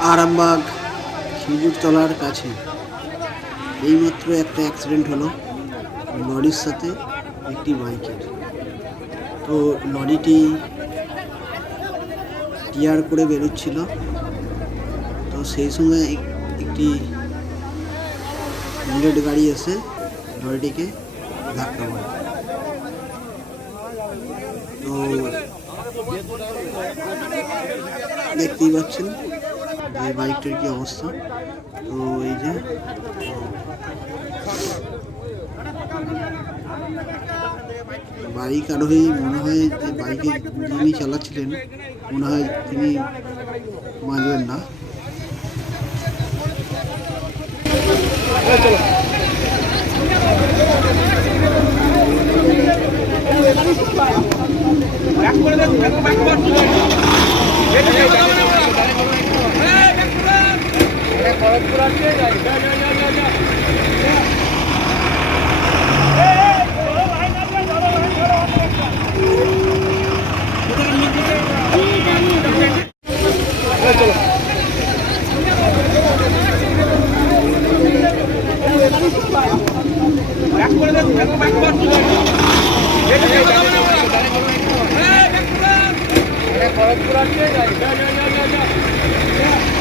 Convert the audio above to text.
আরামবাগ খেজুরতলার কাছে। এইমাত্র একটা অ্যাক্সিডেন্ট হলো লরির সাথে একটি বাইকের। তো লরিটি টিয়ার করে বেরোচ্ছিল। তো সেই সময় এক- একটি বুলেট গাড়ি এসে লরিটিকে ধাক্কা মারে। তো দেখতেই পাচ্ছেন যে বাইকটার কি অবস্থা? তো এই যে, বাইক আরোহী মনে হয় যে বাইকে যিনি চালাচ্ছিলেন, মনে হয় তিনি বাঁচবেন না। kurang dia ya ya ya ya ya. Yeah.